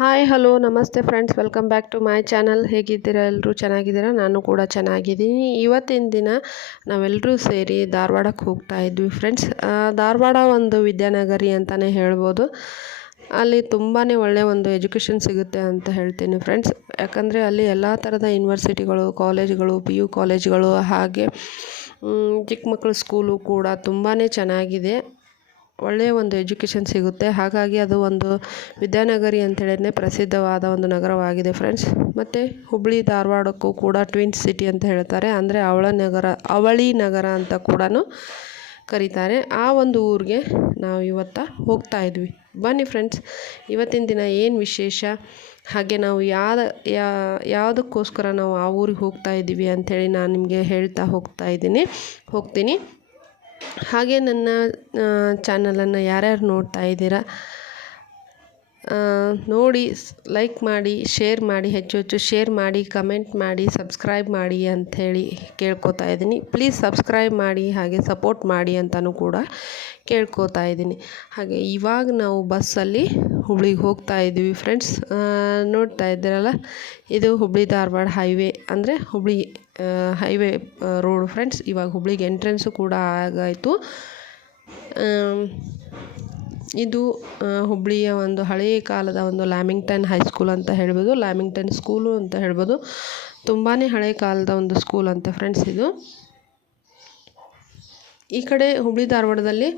Hi hello ನಮಸ್ತೆ friends, welcome back to my channel. ಹೇಗಿದ್ದೀರಾ? ಎಲ್ಲರೂ ಚೆನ್ನಾಗಿದ್ದೀರಾ? ನಾನು ಕೂಡ ಚೆನ್ನಾಗಿದ್ದೀನಿ. ಇವತ್ತಿನ ದಿನ ನಾವೆಲ್ಲರೂ ಸೇರಿ ಧಾರವಾಡಕ್ಕೆ ಹೋಗ್ತಾ ಇದ್ವಿ ಫ್ರೆಂಡ್ಸ್. ಧಾರವಾಡ ಒಂದು ವಿದ್ಯಾನಗರಿ ಅಂತಲೇ ಹೇಳ್ಬೋದು. ಅಲ್ಲಿ ತುಂಬಾ ಒಳ್ಳೆಯ ಒಂದು ಎಜುಕೇಷನ್ ಸಿಗುತ್ತೆ ಅಂತ ಹೇಳ್ತೀನಿ ಫ್ರೆಂಡ್ಸ್. ಯಾಕಂದರೆ ಅಲ್ಲಿ ಎಲ್ಲ ಥರದ ಯೂನಿವರ್ಸಿಟಿಗಳು, ಕಾಲೇಜ್ಗಳು, PU ಕಾಲೇಜ್ಗಳು, ಹಾಗೆ ಚಿಕ್ಕ ಮಕ್ಕಳ ಸ್ಕೂಲು ಕೂಡ ತುಂಬಾ ಚೆನ್ನಾಗಿದೆ. ಒಳ್ಳೆಯ ಒಂದು ಎಜುಕೇಷನ್ ಸಿಗುತ್ತೆ. ಹಾಗಾಗಿ ಅದು ಒಂದು ವಿದ್ಯಾನಗರಿ ಅಂತೇಳಿ ಪ್ರಸಿದ್ಧವಾದ ಒಂದು ನಗರವಾಗಿದೆ ಫ್ರೆಂಡ್ಸ್. ಮತ್ತು ಹುಬ್ಬಳ್ಳಿ ಧಾರವಾಡಕ್ಕೂ ಕೂಡ ಟ್ವಿನ್ಸ್ ಸಿಟಿ ಅಂತ ಹೇಳ್ತಾರೆ. ಅಂದರೆ ಅವಳಿ ನಗರ ಅಂತ ಕೂಡ ಕರೀತಾರೆ. ಆ ಒಂದು ಊರಿಗೆ ನಾವು ಇವತ್ತು ಹೋಗ್ತಾ ಇದ್ವಿ. ಬನ್ನಿ ಫ್ರೆಂಡ್ಸ್, ಇವತ್ತಿನ ದಿನ ಏನು ವಿಶೇಷ, ಹಾಗೆ ನಾವು ಯಾವುದಕ್ಕೋಸ್ಕರ ನಾವು ಆ ಊರಿಗೆ ಹೋಗ್ತಾ ಇದ್ದೀವಿ ಅಂಥೇಳಿ ನಾನು ನಿಮಗೆ ಹೇಳ್ತಾ ಹೋಗ್ತೀನಿ. ಹಾಗೆ ನನ್ನ ಚಾನಲನ್ನು ಯಾರ್ಯಾರು ನೋಡ್ತಾ ಇದ್ದೀರಾ ನೋಡಿ, ಲೈಕ್ ಮಾಡಿ, ಶೇರ್ ಮಾಡಿ, ಹೆಚ್ಚು ಶೇರ್ ಮಾಡಿ, ಕಮೆಂಟ್ ಮಾಡಿ, ಸಬ್ಸ್ಕ್ರೈಬ್ ಮಾಡಿ ಅಂಥೇಳಿ ಕೇಳ್ಕೊತಾ ಇದ್ದೀನಿ. ಪ್ಲೀಸ್ ಸಬ್ಸ್ಕ್ರೈಬ್ ಮಾಡಿ, ಹಾಗೆ ಸಪೋರ್ಟ್ ಮಾಡಿ ಅಂತಲೂ ಕೂಡ ಕೇಳ್ಕೊತಾ ಇದ್ದೀನಿ. ಹಾಗೆ ಇವಾಗ ನಾವು ಬಸ್ಸಲ್ಲಿ ಹುಬ್ಳಿಗೆ ಹೋಗ್ತಾ ಇದ್ದೀವಿ ಫ್ರೆಂಡ್ಸ್. ನೋಡ್ತಾ ಇದ್ದೀರಲ್ಲ, ಇದು ಹುಬ್ಬಳ್ಳಿ ಧಾರವಾಡ ಹೈವೇ, ಅಂದರೆ ಹುಬ್ಬಳ್ಳಿ ಹೈವೇ ರೋಡ್ ಫ್ರೆಂಡ್ಸ್. ಇವಾಗ ಹುಬ್ಳಿಗೆ ಎಂಟ್ರೆನ್ಸು ಕೂಡ ಆಗಾಯಿತು. ಇದು ಹುಬ್ಬಳ್ಳಿಯ ಒಂದು ಹಳೆಯ ಕಾಲದ ಒಂದು ಲ್ಯಾಮಿಂಗ್ಟನ್ ಹೈಸ್ಕೂಲ್ ಅಂತ ಹೇಳ್ಬೋದು, ಲ್ಯಾಮಿಂಗ್ಟನ್ ಸ್ಕೂಲು ಅಂತ ಹೇಳ್ಬೋದು. ತುಂಬಾ ಹಳೆಯ ಕಾಲದ ಒಂದು ಸ್ಕೂಲ್ ಅಂತ ಫ್ರೆಂಡ್ಸ್ ಇದು. ಈ ಕಡೆ ಹುಬ್ಬಳ್ಳಿ ಧಾರವಾಡದಲ್ಲಿ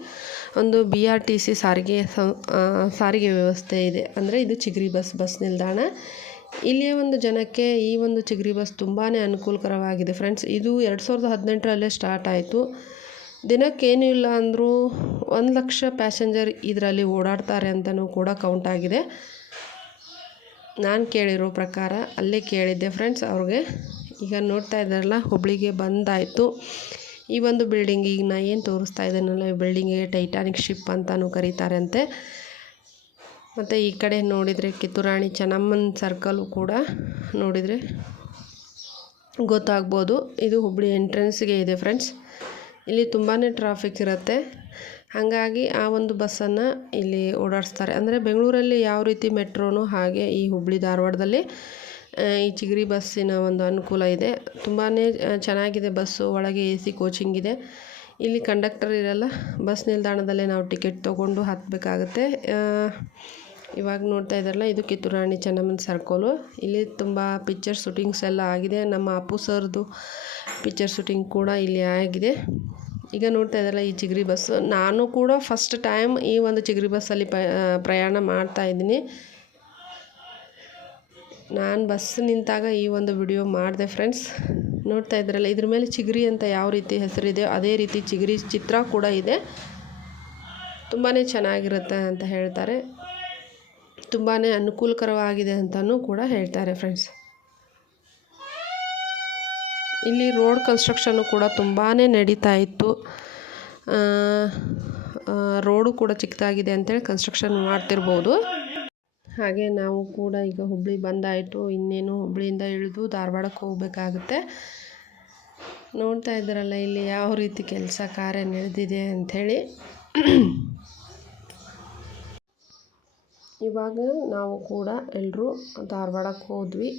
ಒಂದು BRTC ಸಾರಿಗೆ ವ್ಯವಸ್ಥೆ ಇದೆ. ಅಂದರೆ ಇದು ಚಿಗರಿ ಬಸ್ ನಿಲ್ದಾಣ. ಇಲ್ಲಿಯ ಒಂದು ಜನಕ್ಕೆ ಈ ಒಂದು ಚಿಗರಿ ಬಸ್ ತುಂಬಾ ಅನುಕೂಲಕರವಾಗಿದೆ ಫ್ರೆಂಡ್ಸ್. ಇದು 2018ರಲ್ಲೇ ಸ್ಟಾರ್ಟ್ ಆಯಿತು. ದಿನಕ್ಕೇನೂ ಇಲ್ಲ ಅಂದರೂ 1,00,000 ಪ್ಯಾಸೆಂಜರ್ ಇದರಲ್ಲಿ ಓಡಾಡ್ತಾರೆ ಅಂತಲೂ ಕೂಡ ಕೌಂಟ್ ಆಗಿದೆ. ನಾನು ಕೇಳಿರೋ ಪ್ರಕಾರ ಅಲ್ಲೇ ಕೇಳಿದ್ದೆ ಫ್ರೆಂಡ್ಸ್ ಅವ್ರಿಗೆ. ಈಗ ನೋಡ್ತಾ ಇದ್ದಾರಲ್ಲ, ಹುಬ್ಳಿಗೆ ಬಂದಾಯಿತು. ಈ ಒಂದು ಬಿಲ್ಡಿಂಗ್, ಈಗ ನಾನು ಏನು ತೋರಿಸ್ತಾ ಇದ್ದೀನಲ್ಲ, ಈ ಬಿಲ್ಡಿಂಗಿಗೆ ಟೈಟಾನಿಕ್ ಶಿಪ್ ಅಂತಲೂ ಕರೀತಾರೆ ಅಂತೆ. ಮತ್ತು ಈ ಕಡೆ ನೋಡಿದರೆ ಕಿತ್ತೂರಾಣಿ ಚೆನ್ನಮ್ಮನ ಸರ್ಕಲು ಕೂಡ ನೋಡಿದರೆ ಗೊತ್ತಾಗ್ಬೋದು. ಇದು ಹುಬ್ಬಳ್ಳಿ ಎಂಟ್ರೆನ್ಸ್ಗೆ ಇದೆ ಫ್ರೆಂಡ್ಸ್. ಇಲ್ಲಿ ತುಂಬಾ ಟ್ರಾಫಿಕ್ ಇರುತ್ತೆ. ಹಾಗಾಗಿ ಆ ಒಂದು ಬಸ್ಸನ್ನು ಇಲ್ಲಿ ಓಡಾಡಿಸ್ತಾರೆ. ಅಂದರೆ ಬೆಂಗಳೂರಲ್ಲಿ ಯಾವ ರೀತಿ ಮೆಟ್ರೋನು, ಹಾಗೆ ಈ ಹುಬ್ಬಳ್ಳಿ ಧಾರವಾಡದಲ್ಲಿ ಈ ಚಿಗರಿ ಬಸ್ಸಿನ ಒಂದು ಅನುಕೂಲ ಇದೆ. ತುಂಬಾ ಚೆನ್ನಾಗಿದೆ ಬಸ್ಸು. ಒಳಗೆ AC ಕೋಚಿಂಗ್ ಇದೆ. ಇಲ್ಲಿ ಕಂಡಕ್ಟರ್ ಇರಲ್ಲ, ಬಸ್ ನಿಲ್ದಾಣದಲ್ಲೇ ನಾವು ಟಿಕೆಟ್ ತೊಗೊಂಡು ಹತ್ತಬೇಕಾಗತ್ತೆ. ಇವಾಗ ನೋಡ್ತಾ ಇದ್ದಾರಲ್ಲ, ಇದು ಕಿತ್ತೂರಾಣಿ ಚೆನ್ನಮ್ಮನ ಸರ್ಕಲು. ಇಲ್ಲಿ ತುಂಬ ಪಿಕ್ಚರ್ ಶೂಟಿಂಗ್ಸ್ ಎಲ್ಲ ಆಗಿದೆ. ನಮ್ಮ ಅಪ್ಪು ಸರ್ದು ಪಿಕ್ಚರ್ ಶೂಟಿಂಗ್ ಕೂಡ ಇಲ್ಲಿ ಆಗಿದೆ. ಈಗ ನೋಡ್ತಾ ಇದ್ದಾರಲ್ಲ, ಈ ಚಿಗರಿ ಬಸ್ಸು. ನಾನು ಕೂಡ ಫಸ್ಟ್ ಟೈಮ್ ಈ ಒಂದು ಚಿಗರಿ ಬಸ್ಸಲ್ಲಿ ಪ್ರಯಾಣ ಮಾಡ್ತಾ ಇದ್ದೀನಿ. ನಾನು ಬಸ್ ನಿಂತಾಗ ಈ ಒಂದು ವಿಡಿಯೋ ಮಾಡಿದೆ ಫ್ರೆಂಡ್ಸ್. ನೋಡ್ತಾ ಇದ್ದಾರಲ್ಲ, ಇದ್ರ ಮೇಲೆ ಚಿಗರಿ ಅಂತ ಯಾವ ರೀತಿ ಹೆಸರಿದೆ, ಅದೇ ರೀತಿ ಚಿಗರಿ ಚಿತ್ರ ಕೂಡ ಇದೆ. ತುಂಬಾ ಚೆನ್ನಾಗಿರುತ್ತೆ ಅಂತ ಹೇಳ್ತಾರೆ. ತುಂಬಾ ಅನುಕೂಲಕರವಾಗಿದೆ ಅಂತಲೂ ಕೂಡ ಹೇಳ್ತಾರೆ ಫ್ರೆಂಡ್ಸ್. ಇಲ್ಲಿ ರೋಡ್ ಕನ್ಸ್ಟ್ರಕ್ಷನ್ನು ಕೂಡ ತುಂಬಾ ನಡೀತಾ ಇತ್ತು. ರೋಡು ಕೂಡ ಚಿಕ್ಕದಾಗಿದೆ ಅಂತೇಳಿ ಕನ್ಸ್ಟ್ರಕ್ಷನ್ ಮಾಡ್ತಿರ್ಬೋದು. ಹಾಗೆ ನಾವು ಕೂಡ ಈಗ ಹುಬ್ಬಳ್ಳಿ ಬಂದಾಯಿತು. ಇನ್ನೇನು ಹುಬ್ಬಳ್ಳಿಯಿಂದ ಇಳಿದು ಧಾರವಾಡಕ್ಕೆ ಹೋಗಬೇಕಾಗುತ್ತೆ. ನೋಡ್ತಾ ಇದ್ದಾರಲ್ಲ, ಇಲ್ಲಿ ಯಾವ ರೀತಿ ಕೆಲಸ ಕಾರ್ಯ ನಡೆದಿದೆ ಅಂಥೇಳಿ. ಇವಾಗ ನಾವು ಕೂಡ ಎಲ್ಲರೂ ಧಾರವಾಡಕ್ಕೆ ಹೋದ್ವಿ.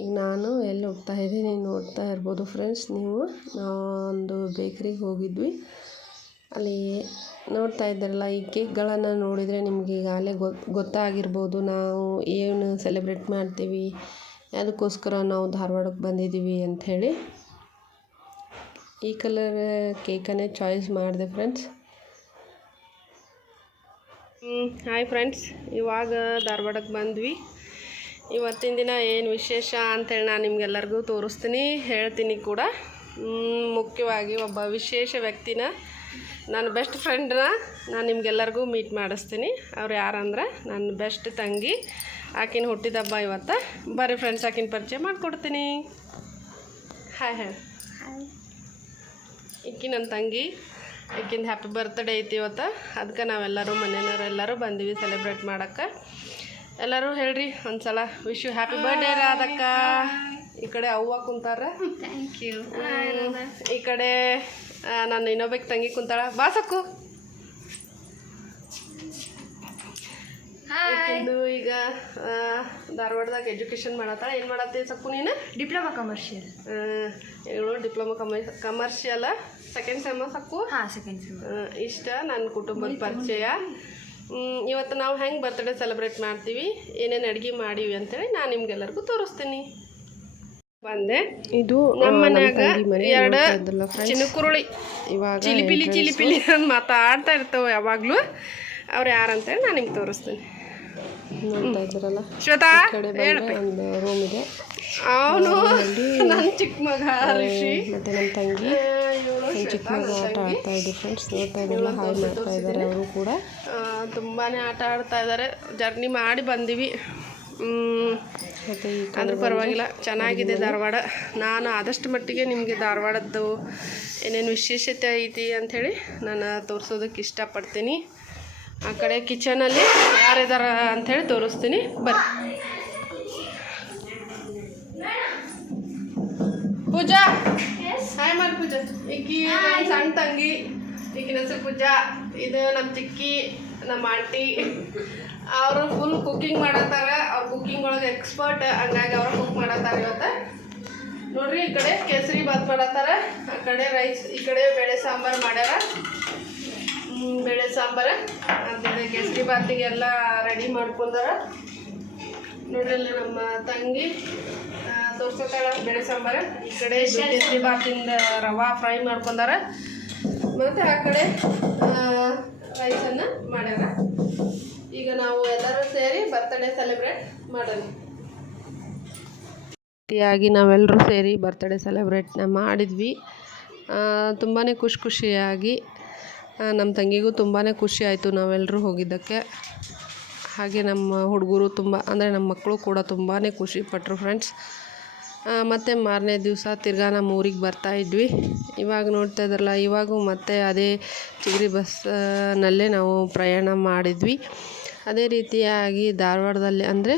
ಈಗ ನಾನು ಎಲ್ಲಿ ಹೋಗ್ತಾ ಇದ್ದೀನಿ ನೋಡ್ತಾ ಇರ್ಬೋದು ಫ್ರೆಂಡ್ಸ್ ನೀವು. ನಾವು ಒಂದು ಬೇಕ್ರಿಗೆ ಹೋಗಿದ್ವಿ. ಅಲ್ಲಿ ನೋಡ್ತಾ ಇದ್ದಾರಲ್ಲ, ಈ ಕೇಕ್ಗಳನ್ನು ನೋಡಿದರೆ ನಿಮಗೆ ಈಗಾಗಲೇ ಗೊತ್ತಾಗಿರ್ಬೋದು ನಾವು ಏನು ಸೆಲೆಬ್ರೇಟ್ ಮಾಡ್ತೀವಿ, ಅದಕ್ಕೋಸ್ಕರ ನಾವು ಧಾರವಾಡಕ್ಕೆ ಬಂದಿದ್ದೀವಿ ಅಂಥೇಳಿ. ಈ ಕಲರ್ ಕೇಕನ್ನೇ ಚಾಯ್ಸ್ ಮಾಡಿದೆ ಫ್ರೆಂಡ್ಸ್. ಹಾಯ್ ಫ್ರೆಂಡ್ಸ್, ಇವಾಗ ಧಾರವಾಡಕ್ಕೆ ಬಂದ್ವಿ. ಇವತ್ತಿನ ದಿನ ಏನು ವಿಶೇಷ ಅಂಥೇಳಿ ನಾನು ನಿಮಗೆಲ್ಲರಿಗೂ ತೋರಿಸ್ತೀನಿ, ಹೇಳ್ತೀನಿ ಕೂಡ. ಮುಖ್ಯವಾಗಿ ಒಬ್ಬ ವಿಶೇಷ ವ್ಯಕ್ತಿನ, ನನ್ನ ಬೆಸ್ಟ್ ಫ್ರೆಂಡ್ನ ನಾನು ನಿಮಗೆಲ್ಲರಿಗೂ ಮೀಟ್ ಮಾಡಿಸ್ತೀನಿ. ಅವ್ರು ಯಾರಂದ್ರೆ ನನ್ನ ಬೆಸ್ಟ್ ತಂಗಿ. ಆಕಿನ ಹುಟ್ಟಿದಬ್ಬ ಇವತ್ತು. ಬರ್ರಿ ಫ್ರೆಂಡ್ಸ್, ಆಕಿನ ಪರಿಚಯ ಮಾಡಿಕೊಡ್ತೀನಿ. ಹಾಯ್. ಈಕಿ ನನ್ನ ತಂಗಿ. ಈಕಿಂದ ಹ್ಯಾಪಿ ಬರ್ತ್ಡೇ ಐತಿ ಇವತ್ತು. ಅದಕ್ಕೆ ನಾವೆಲ್ಲರೂ ಮನೆಯವರೆಲ್ಲರೂ ಬಂದೀವಿ ಸೆಲೆಬ್ರೇಟ್ ಮಾಡೋಕ್ಕೆ. ಎಲ್ಲರೂ ಹೇಳ್ರಿ ಒಂದು ಸಲ ವಿಶ್ ಯು ಹ್ಯಾಪಿ ಬರ್ಡೇ ರಾಧಕ್ಕ. ಈ ಕಡೆ ಅವ್ವ ಕುಂತಾರ. Thank you. ಈ ಕಡೆ ನಾನು ಇನ್ನೊಬ್ಬಕ್ಕೆ ತಂಗಿ ಕುಂತಾಳ. ಬಾಸಕ್ಕು ಯಾಕೆಂದು ಈಗ ಧಾರವಾಡದಾಗ ಎಜುಕೇಷನ್ ಮಾಡತ್ತಾಳ. ಏನು ಮಾಡತ್ತೆ ಸಕ್ಕು ನೀನು? Diploma commercial. ಇವಳು diploma commercial second sem Sakku. Second sem. ಇಷ್ಟ ನನ್ನ ಕುಟುಂಬದ ಪರಿಚಯ. ಇವತ್ತು ನಾವು ಹೆಂಗೆ ಬರ್ತ್ಡೇ ಸೆಲೆಬ್ರೇಟ್ ಮಾಡ್ತೀವಿ, ಏನೇನು ಅಡುಗೆ ಮಾಡೀವಿ ಅಂತೇಳಿ ನಾನು ನಿಮ್ಗೆಲ್ಲರಿಗೂ ತೋರಿಸ್ತೀನಿ. ಬಂದೆ. ಇದು ನಮ್ಮ ಮನ್ಯಾಗ ಎರಡು ಚಿನುಕುರುಳಿ ಇವಾಗ ಚಿಲಿಪಿಲಿ ಅಂತ ಮಾತಾಡ್ತಾ ಇರ್ತವೆ ಯಾವಾಗಲೂ. ಅವ್ರು ಯಾರಂತೇಳಿ ನಾನು ನಿಮ್ಗೆ ತೋರಿಸ್ತೀನಿ. ನೋಡ್ತಾ ಇದ್ದೀರಲ್ಲ, ಶ್ವೇತಾ ಒಂದು ರೂಮ್ ಇದೆ. ಅವನು ನನ್ನ ಚಿಕ್ಕ ಮಗ ರಿಷಿ ಮತ್ತು ನಮ್ಮ ತಂಗಿ ಚಿಕ್ಕ ಮಗ ಆಟ ಆಡ್ತಾ ಇದ್ದೀವಿ ಫ್ರೆಂಡ್ಸ್. ನೋಡ್ತಾ ಇದ್ದೀರಲ್ಲ, ಹಾಯ್ ಮಾಡ್ತಾ ಇದ್ದಾರೆ ಅವರು ಕೂಡ. ತುಂಬಾ ಆಟ ಆಡ್ತಾ ಇದ್ದಾರೆ. ಜರ್ನಿ ಮಾಡಿ ಬಂದೀವಿ. ಅದ್ರ ಪರವಾಗಿಲ್ಲ, ಚೆನ್ನಾಗಿದೆ ಧಾರವಾಡ. ನಾನು ಆದಷ್ಟು ಮಟ್ಟಿಗೆ ನಿಮಗೆ ಧಾರವಾಡದ್ದು ಏನೇನು ವಿಶೇಷತೆ ಐತಿ ಅಂಥೇಳಿ ನಾನು ತೋರಿಸೋದಕ್ಕೆ ಇಷ್ಟಪಡ್ತೀನಿ. ಆ ಕಡೆ ಕಿಚನಲ್ಲಿ ಯಾರಿದಾರ ಅಂಥೇಳಿ ತೋರಿಸ್ತೀನಿ. ಬರ್ರಿ ಪೂಜಾ, ಹಾಯ್ ಮಾಡಿ ಪೂಜಾ. ಈಕಿ ನನ್ನ ಸಣ್ಣ ತಂಗಿ, ಈಕಿನ ಹೆಸರು ಪೂಜಾ. ಇದು ನಮ್ಮ ಚಿಕ್ಕಿ, ನಮ್ಮ ಆಂಟಿ. ಅವರು ಫುಲ್ ಕುಕ್ಕಿಂಗ್ ಮಾಡತ್ತಾರ. ಅವ್ರು ಕುಕ್ಕಿಂಗ್ ಒಳಗೆ ಎಕ್ಸ್ಪರ್ಟ್, ಹಂಗಾಗಿ ಅವ್ರು ಕುಕ್ ಮಾಡತ್ತಾರ ಇವತ್ತು. ನೋಡ್ರಿ, ಈ ಕಡೆ ಕೇಸರಿ ಬಾತ್ ಮಾಡತ್ತಾರ, ಆ ಕಡೆ ರೈಸ್, ಈ ಕಡೆ ಬೇಳೆ ಸಾಂಬಾರು ಮಾಡ್ಯಾರ. ಬೇಳೆ ಸಾಂಬಾರು ಅಂತೇಳಿ ಕೇಸರಿ ಬಾತಿಗೆಲ್ಲ ರೆಡಿ ಮಾಡ್ಕೊಂಡಾರ. ನೋಡ್ರಿ ಅಲ್ಲಿ ನಮ್ಮ ತಂಗಿ ತೋರ್ಸತ್ತಾಳ ಬೇಳೆ ಸಾಂಬಾರು. ಈ ಕಡೆ ಕೇಸರಿ ಬಾತಿಂದ ರವಾ ಫ್ರೈ ಮಾಡ್ಕೊಂಡಾರ. ಮತ್ತು ಆ ಕಡೆ ರೈಸನ್ನು ಮಾಡ್ಯಾರ. ಈಗ ನಾವು ಎಲ್ಲರೂ ಸೇರಿ ಬರ್ತ್ಡೇ ಸೆಲೆಬ್ರೇಟ್ ಮಾಡೋಣ. ರೀತಿಯಾಗಿ ನಾವೆಲ್ಲರೂ ಸೇರಿ ಬರ್ತ್ಡೇ ಸೆಲೆಬ್ರೇಟ್ನ ಮಾಡಿದ್ವಿ. ತುಂಬಾ ಖುಷಿಯಾಗಿ, ನಮ್ಮ ತಂಗಿಗೂ ತುಂಬಾ ಖುಷಿ ಆಯಿತು ನಾವೆಲ್ಲರೂ ಹೋಗಿದ್ದಕ್ಕೆ. ಹಾಗೆ ನಮ್ಮ ಹುಡುಗರು ಅಂದರೆ ನಮ್ಮ ಮಕ್ಕಳು ಕೂಡ ತುಂಬಾ ಖುಷಿಪಟ್ಟರು ಫ್ರೆಂಡ್ಸ್. ಮತ್ತು ಮಾರನೇ ದಿವಸ ತಿರ್ಗಾ ನಮ್ಮ ಊರಿಗೆ ಬರ್ತಾಯಿದ್ವಿ. ಇವಾಗ ನೋಡ್ತಾ ಇದ್ರಲ್ಲ, ಇವಾಗೂ ಮತ್ತೆ ಅದೇ ಚಿಗರಿ ಬಸ್ನಲ್ಲೇ ನಾವು ಪ್ರಯಾಣ ಮಾಡಿದ್ವಿ. ಅದೇ ರೀತಿಯಾಗಿ ಧಾರವಾಡದಲ್ಲಿ ಅಂದರೆ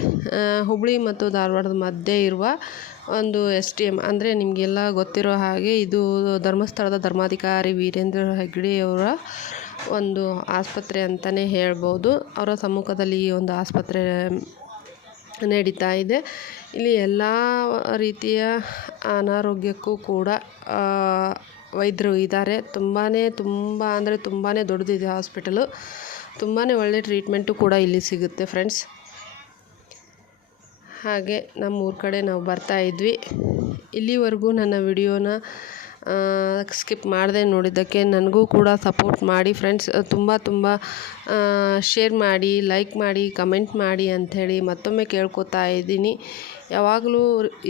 ಹುಬ್ಬಳ್ಳಿ ಮತ್ತು ಧಾರವಾಡದ ಮಧ್ಯೆ ಇರುವ ಒಂದು STM ಅಂದರೆ ನಿಮಗೆಲ್ಲ ಗೊತ್ತಿರೋ ಹಾಗೆ ಇದು ಧರ್ಮಸ್ಥಳದ ಧರ್ಮಾಧಿಕಾರಿ ವೀರೇಂದ್ರ ಹೆಗ್ಗಡೆಯವರ ಒಂದು ಆಸ್ಪತ್ರೆ ಅಂತಲೇ ಹೇಳ್ಬೋದು. ಅವರ ಸಮ್ಮುಖದಲ್ಲಿ ಈ ಒಂದು ಆಸ್ಪತ್ರೆ ನಡೀತಾ ಇದೆ. ಇಲ್ಲಿ ಎಲ್ಲ ರೀತಿಯ ಅನಾರೋಗ್ಯಕ್ಕೂ ಕೂಡ ವೈದ್ಯರು ಇದ್ದಾರೆ. ತುಂಬ ಅಂದರೆ ತುಂಬಾ ದೊಡ್ಡದಿದೆ ಹಾಸ್ಪಿಟಲು. ತುಂಬಾ ಒಳ್ಳೆ ಟ್ರೀಟ್ಮೆಂಟು ಕೂಡ ಇಲ್ಲಿ ಸಿಗುತ್ತೆ ಫ್ರೆಂಡ್ಸ್. ಹಾಗೆ ನಮ್ಮ ಊರ ಕಡೆ ನಾವು ಬರ್ತಾಯಿದ್ವಿ. ಇಲ್ಲಿವರೆಗೂ ನನ್ನ ವಿಡಿಯೋನ ಸ್ಕಿಪ್ ಮಾಡದೆ ನೋಡಿದ್ದಕ್ಕೆ ನನಗೂ ಕೂಡ ಸಪೋರ್ಟ್ ಮಾಡಿ ಫ್ರೆಂಡ್ಸ್. ತುಂಬ ಶೇರ್ ಮಾಡಿ, ಲೈಕ್ ಮಾಡಿ, ಕಮೆಂಟ್ ಮಾಡಿ ಅಂಥೇಳಿ ಮತ್ತೊಮ್ಮೆ ಕೇಳ್ಕೊತಾ ಇದ್ದೀನಿ. ಯಾವಾಗಲೂ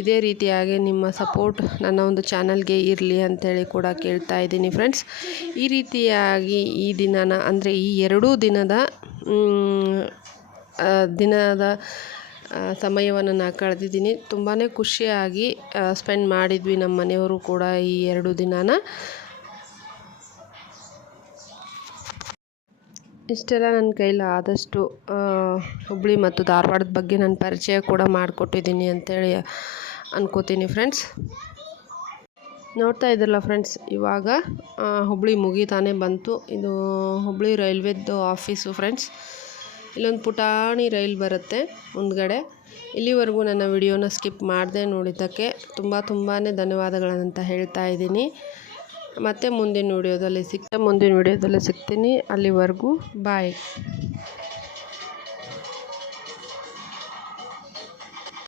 ಇದೇ ರೀತಿಯಾಗಿ ನಿಮ್ಮ ಸಪೋರ್ಟ್ ನನ್ನ ಒಂದು ಚಾನಲ್ಗೆ ಇರಲಿ ಅಂಥೇಳಿ ಕೂಡ ಕೇಳ್ತಾ ಇದ್ದೀನಿ ಫ್ರೆಂಡ್ಸ್. ಈ ರೀತಿಯಾಗಿ ಈ ದಿನನ ಅಂದರೆ ಈ 2 ದಿನದ ಸಮಯವನ್ನು ನಾನು ಕಳೆದಿದ್ದೀನಿ. ತುಂಬಾ ಖುಷಿಯಾಗಿ ಸ್ಪೆಂಡ್ ಮಾಡಿದ್ವಿ ನಮ್ಮ ಮನೆಯವರು ಕೂಡ ಈ 2 ದಿನನ. ಇಷ್ಟೆಲ್ಲ ನನ್ನ ಕೈಲಿ ಆದಷ್ಟು ಹುಬ್ಬಳ್ಳಿ ಮತ್ತು ಧಾರವಾಡದ ಬಗ್ಗೆ ನಾನು ಪರಿಚಯ ಕೂಡ ಮಾಡಿಕೊಟ್ಟಿದ್ದೀನಿ ಅಂಥೇಳಿ ಅನ್ಕೋತೀನಿ ಫ್ರೆಂಡ್ಸ್. ನೋಡ್ತಾ ಇದ್ರಲ್ಲ ಫ್ರೆಂಡ್ಸ್, ಇವಾಗ ಹುಬ್ಬಳ್ಳಿ ಮುಗಿತಾನೆ ಬಂತು. ಇದು ಹುಬ್ಬಳ್ಳಿ ರೈಲ್ವೆದ್ದು ಆಫೀಸು ಫ್ರೆಂಡ್ಸ್. ಇಲ್ಲೊಂದು ಪುಟಾಣಿ ರೈಲ್ ಬರುತ್ತೆ ಮುಂದ್ಗಡೆ. ಇಲ್ಲಿವರೆಗೂ ನನ್ನ ವಿಡಿಯೋನ ಸ್ಕಿಪ್ ಮಾಡದೆ ನೋಡಿದ್ದಕ್ಕೆ ತುಂಬಾ ಧನ್ಯವಾದಗಳಂತ ಹೇಳ್ತಾ ಇದ್ದೀನಿ. ಮತ್ತೆ ಮುಂದಿನ ವಿಡಿಯೋದಲ್ಲಿ ಸಿಗ್ತೀನಿ. ಅಲ್ಲಿವರೆಗೂ ಬಾಯ್.